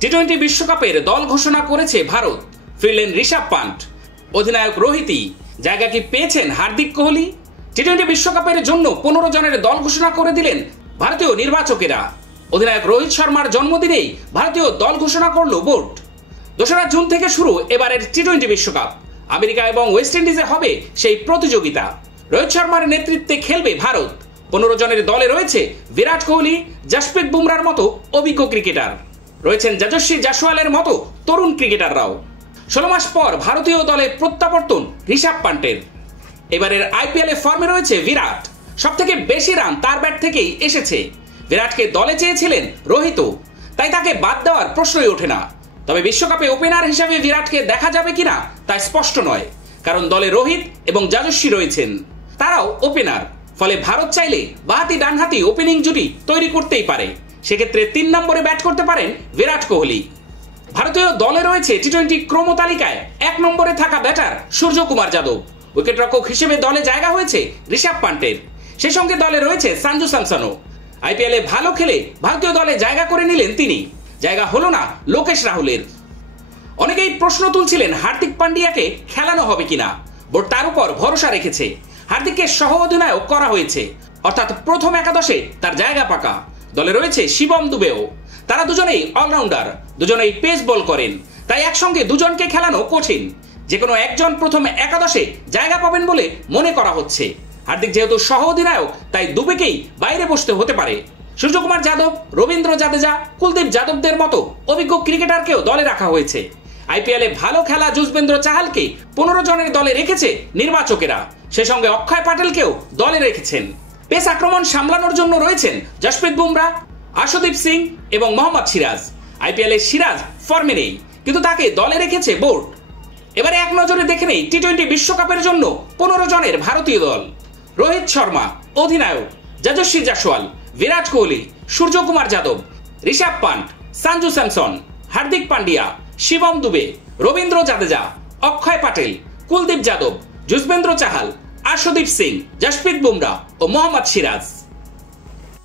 টি-20 বিশ্বকাপের দল ঘোষণা করেছে ভারত। ফিরলেন ঋষভ পান্ট। অধিনায়ক রোহিতই জায়গা কি পেয়েছেন হার্দিক কোহলি? টি-20 বিশ্বকাপের জন্য 15 জনের দল ঘোষণা করে দিলেন ভারতীয় নির্বাচকেরা। অধিনায়ক রোহিত শর্মার জন্মদিনেই ভারতীয় দল ঘোষণা করল বোর্ড। 2রা জুন থেকে শুরু এবারের টি-20 বিশ্বকাপ। আমেরিকা এবং ওয়েস্ট ইন্ডিজে হবে সেই প্রতিযোগিতা। রোহিত শর্মার নেতৃত্বে খেলবে ভারত। 15 জনের দলে রয়েছে বিরাট কোহলি, জসপ্রীত বুমরার মতো অভিজ্ঞ ক্রিকেটার, রয়েছেন যশস্বী জাসওয়ালের মতো তরুণ ক্রিকেটাররাও। 16 মাস পর ভারতীয় দলে প্রত্যাবর্তন ঋষভ পান্টের। এবারের আইপিএলে ফর্মে রয়েছে বিরাট। সবথেকে বেশি রান তার ব্যাট থেকেই এসেছে। বিরাটকে দলে চেয়েছিলেন রোহিতও, তাই তাকে বাদ দেওয়ার প্রশ্নই ওঠে না। তবে বিশ্বকাপে ওপেনার হিসেবে বিরাটকে দেখা যাবে কিনা তা স্পষ্ট নয়, কারণ দলে রোহিত এবং যশস্বী রয়েছেন, তারাও ওপেনার। ফলে ভারত চাইলে বাঁহাতি ডানহাতি ওপেনিং জুটি তৈরি করতেই পারে। সেক্ষেত্রে 3 নম্বরে ব্যাট করতে পারেন বিরাট কোহলি। ভারতীয় দলে রয়েছে টি-20 ক্রম তালিকায় 1 নম্বরে থাকা ব্যাটার সূর্যকুমার যাদব। উইকেটরক্ষক হিসেবে দলে জায়গা হয়েছে ঋষভ পান্টের। সেই সঙ্গে দলে রয়েছে সঞ্জু স্যামসনও। আইপিএলে ভালো খেলে ভারতীয় দলে জায়গা করে নিলেন তিনি। জায়গা হলো না লোকেশ রাহুলের। অনেকেই প্রশ্ন তুলছিলেন হার্দিক পান্ডিয়াকে খেলানো হবে কিনা। বোর্ড তার উপর ভরসা রেখেছে। হার্দিককে সহ অধিনায়ক করা হয়েছে, অর্থাৎ প্রথম একাদশে তার জায়গা পাকা। দলে রয়েছে শিবম দুবেও। তারা দুজনেই অলরাউন্ডার, দুজনেই পেস বল করেন, তাই একসঙ্গে দুজনকে খেলানো কঠিন। যে কোনো একজন প্রথম একাদশে জায়গা পাবেন বলে মনে করা হচ্ছে। হার্দিক যেহেতু সহ অধিনায়ক, তাই দুবেকেই বাইরে বসতে হতে পারে। সূর্যকুমার যাদব, রবীন্দ্র জাদেজা, কুলদীপ যাদবদের মতো অভিজ্ঞ ক্রিকেটারকেও দলে রাখা হয়েছে। আইপিএলে ভালো খেলা যুজবেন্দ্র চাহালকে 15 জনের দলে রেখেছে নির্বাচকেরা। সে সঙ্গে অক্ষয় প্যাটেলকেও দলে রেখেছেন। পেস আক্রমণ সামলানোর জন্য রয়েছেন জসপ্রীত বুমরা, আশুদীপ সিং এবং মোহাম্মদ সিরাজ। আইপিএলে সিরাজ ফর্মে নেই, কিন্তু তাকে দলে রেখেছে বোর্ড। এবারে এক নজরে দেখে নেই টি-20 বিশ্বকাপের জন্য 15 জনের ভারতীয় দল। রোহিত শর্মা অধিনায়ক, যশস্বী জাসওয়াল, বিরাট কোহলি, সূর্যকুমার যাদব, ঋষভ পান্ট, সঞ্জু স্যামসন, হার্দিক পান্ডিয়া, শিবম দুবে, রবীন্দ্র জাদেজা, অক্ষয় প্যাটেল, কুলদীপ যাদব, যুজবেন্দ্র চাহাল, আশুদীপ সিং, জসপ্রীত বুমরা ও মোহাম্মদ সিরাজ।